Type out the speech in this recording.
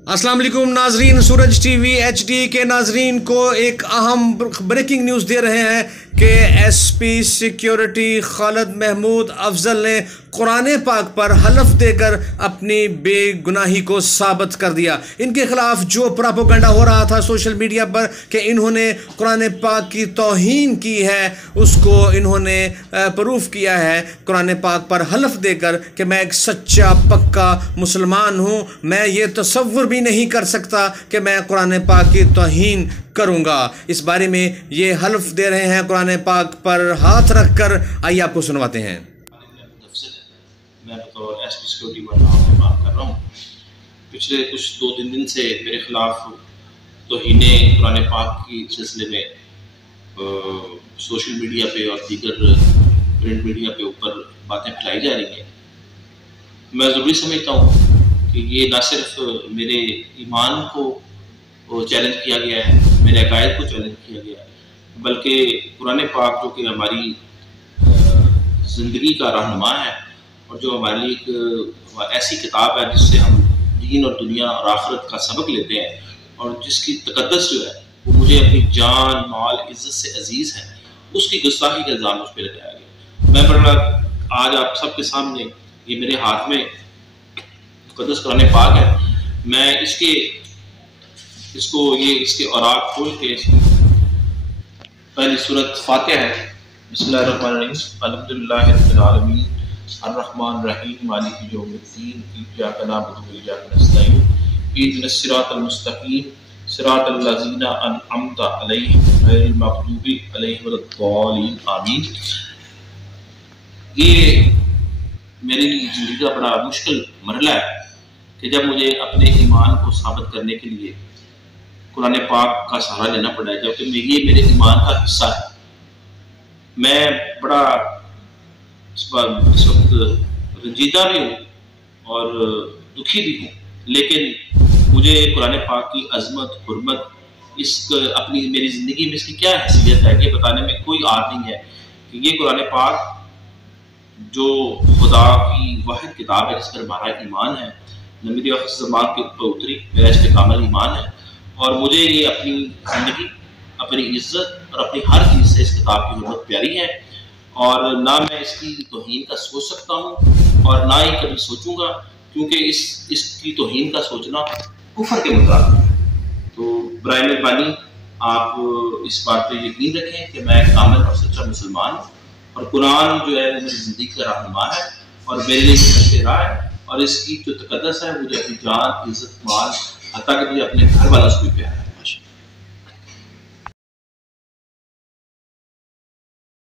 अस्सलाम वालेकुम नाजरीन, सूरज टीवी HD के नाजरीन को एक अहम ब्रेकिंग न्यूज़ दे रहे हैं कि SP सिक्योरिटी खालिद महमूद अफजल ने कुरान पाक पर हलफ देकर अपनी बेगुनाही को साबित कर दिया। इनके खिलाफ जो प्रोपेगेंडा हो रहा था सोशल मीडिया पर कि इन्होंने कुरान पाक की तौहीन की है, उसको इन्होंने प्रूफ किया है कुरान पाक पर हलफ देकर कि मैं एक सच्चा पक्का मुसलमान हूँ, मैं ये तसव्वुर भी नहीं कर सकता कि मैं कुरान पाक की तौहीन करूँगा। इस बारे में ये हलफ दे रहे हैं कुरान पाक पर हाथ रख कर। आइए आपको सुनवाते हैं। मैं बतौर SP सिक्योरिटी वाला बात कर रहा हूँ। पिछले कुछ 2-3 दिन से मेरे खिलाफ तौहीने कुरान पाक की सिलसिले में सोशल मीडिया पे और दीगर प्रिंट मीडिया पे ऊपर बातें फैलाई जा रही हैं। मैं ज़रूरी समझता हूँ कि ये ना सिर्फ मेरे ईमान को चैलेंज किया गया है, मेरे अकायद को चैलेंज किया गया है, बल्कि कुरान पाक जो कि हमारी ज़िंदगी का रहनुमा है और जो हमारे लिए एक ऐसी किताब है जिससे हम दीन और दुनिया और आखिरत का सबक लेते हैं और जिसकी तकद्दस जो है वो मुझे अपनी जान माल इज़्ज़त से अजीज़ है, उसकी गुस्ताखी का इल्ज़ाम मुझ पर लगाया गया। मैं बड़ा आज आप सबके सामने ये मेरे हाथ में मुक़द्दस कुरान पाक है, मैं इसके औराक खोल के पहली सूरत फातिहा है। बिस्मिल्लाहिर्रहमानिर्रहीम, अल्हम्दुलिल्लाहि रब्बिल आलमीन, अर्रहमान रहीम, मालिकि यौमिद्दीन, इय्याका नअबुदु व इय्याका नस्तईन, इहदिनस सिरातल मुस्तकीम, सिरातल लज़ीना अनअमता अलैहिम गैरिल मग़दूबि अलैहिम वलद्दालीन, आमीन। ये मेरी ज़िंदगी का बड़ा मुश्किल मरहला है कि जब मुझे अपने ईमान को साबित करने के लिए कुरान पाक का सहारा लेना पड़ा है, जबकि ये मेरे ईमान का हिस्सा है। मैं बड़ा इस वक्त रंजीदा भी हूँ और दुखी भी हूँ, लेकिन मुझे कुरान पाक की अजमत हुर्मत अपनी मेरी ज़िंदगी में इसकी क्या हैसियत है ये बताने में कोई आर नहीं है कि ये कुरान पाक जो खुदा की वाहिद किताब है जिस पर हमारा ईमान है, नबी ज़मान के ऊपर उतरी, मेरा इस पर कामिल ईमान है और मुझे ये अपनी ज़िंदगी, अपनी इज़्ज़त और अपनी हर चीज़ से इस किताब की हुर्मत प्यारी है और ना मैं इसकी तौहीन का सोच सकता हूँ और ना ही कभी सोचूंगा, क्योंकि इसकी तौहीन का सोचना कुफर के मुताबिक है। तो बराए मेहरबानी आप इस बात पे यकीन रखें कि मैं कामिल और सच्चा मुसलमान हूँ और कुरान जो है वो मेरी ज़िंदगी का रहनुमा है और मेरे लिए नशे राह है और इसकी जो तकद्दस है मुझे अपनी जान, इज़्ज़त, माल, हत्ता कि मुझे अपने घर वाला से भी प्यार है।